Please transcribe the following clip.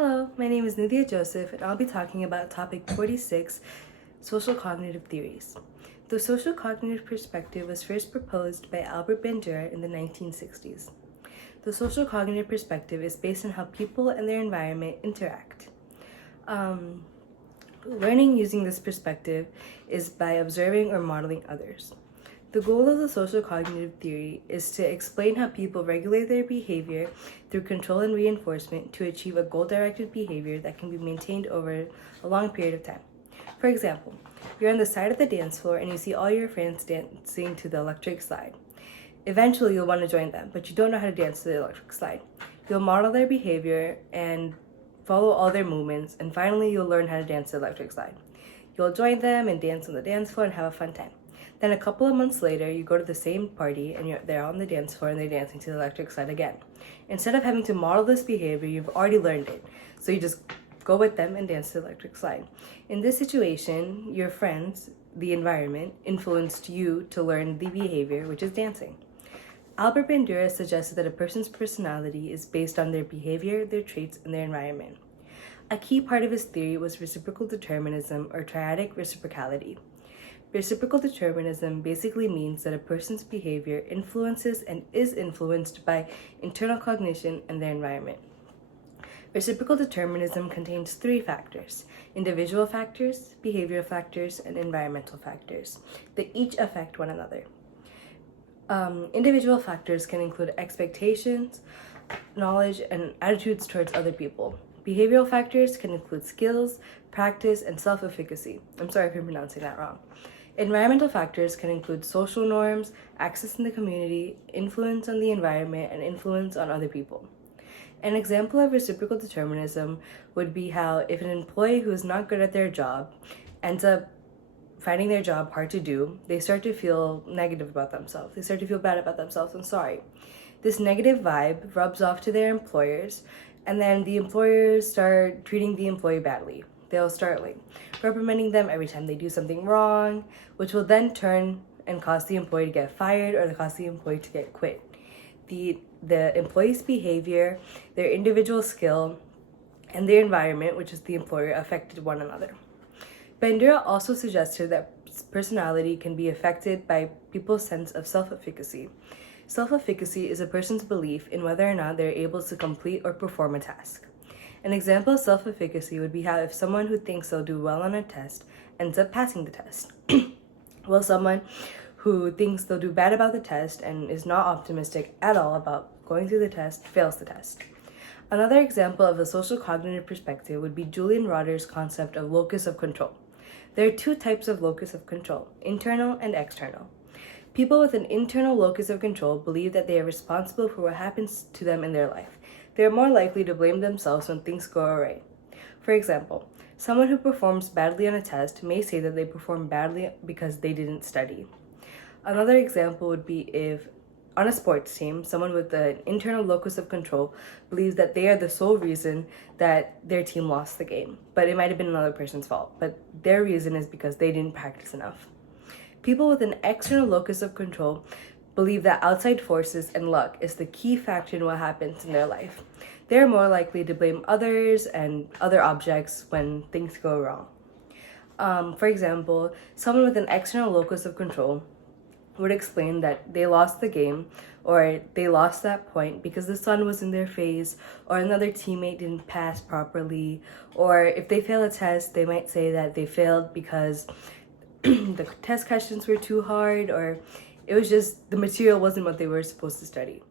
Hello, my name is Nithya Joseph, and I'll be talking about topic 46, social cognitive theories. The social cognitive perspective was first proposed by Albert Bandura in the 1960s. The social cognitive perspective is based on how people and their environment interact. Learning using this perspective is by observing or modeling others. The goal of the social cognitive theory is to explain how people regulate their behavior through control and reinforcement to achieve a goal-directed behavior that can be maintained over a long period of time. For example, you're on the side of the dance floor and you see all your friends dancing to the electric slide. Eventually, you'll want to join them, but you don't know how to dance to the electric slide. You'll model their behavior and follow all their movements, and finally, you'll learn how to dance to the electric slide. You'll join them and dance on the dance floor and have a fun time. Then a couple of months later, you go to the same party and they're on the dance floor and they're dancing to the electric slide again. Instead of having to model this behavior, you've already learned it. So you just go with them and dance to the electric slide. In this situation, your friends, the environment, influenced you to learn the behavior, which is dancing. Albert Bandura suggested that a person's personality is based on their behavior, their traits, and their environment. A key part of his theory was reciprocal determinism or triadic reciprocality. Reciprocal determinism basically means that a person's behavior influences and is influenced by internal cognition and their environment. Reciprocal determinism contains three factors: individual factors, behavioral factors, and environmental factors that each affect one another. Individual factors can include expectations, knowledge, and attitudes towards other people. Behavioral factors can include skills, practice, and self-efficacy. I'm sorry if I'm pronouncing that wrong. Environmental factors can include social norms, access in the community, influence on the environment, and influence on other people. An example of reciprocal determinism would be how if an employee who is not good at their job ends up finding their job hard to do, they start to feel negative about themselves. They start to feel bad about themselves and sorry. This negative vibe rubs off to their employers, and then the employers start treating the employee badly. They'll start reprimanding them every time they do something wrong, which will then turn and cause the employee to get fired or cause the employee to get quit. The employee's behavior, their individual skill, and their environment, which is the employer, affected one another. Bandura also suggested that personality can be affected by people's sense of self-efficacy. Self-efficacy is a person's belief in whether or not they're able to complete or perform a task. An example of self-efficacy would be how if someone who thinks they'll do well on a test ends up passing the test, while someone who thinks they'll do bad about the test and is not optimistic at all about going through the test fails the test. Another example of a social cognitive perspective would be Julian Rotter's concept of locus of control. There are two types of locus of control, internal and external. People with an internal locus of control believe that they are responsible for what happens to them in their life. They are more likely to blame themselves when things go awry. For example, someone who performs badly on a test may say that they performed badly because they didn't study. Another example would be if, on a sports team, someone with an internal locus of control believes that they are the sole reason that their team lost the game, but it might have been another person's fault, but their reason is because they didn't practice enough. People with an external locus of control believe that outside forces and luck is the key factor in what happens in their life. They're more likely to blame others and other objects when things go wrong. For example, someone with an external locus of control would explain that they lost the game or they lost that point because the sun was in their face or another teammate didn't pass properly, or if they fail a test, they might say that they failed because the test questions were too hard or it was just the material wasn't what they were supposed to study.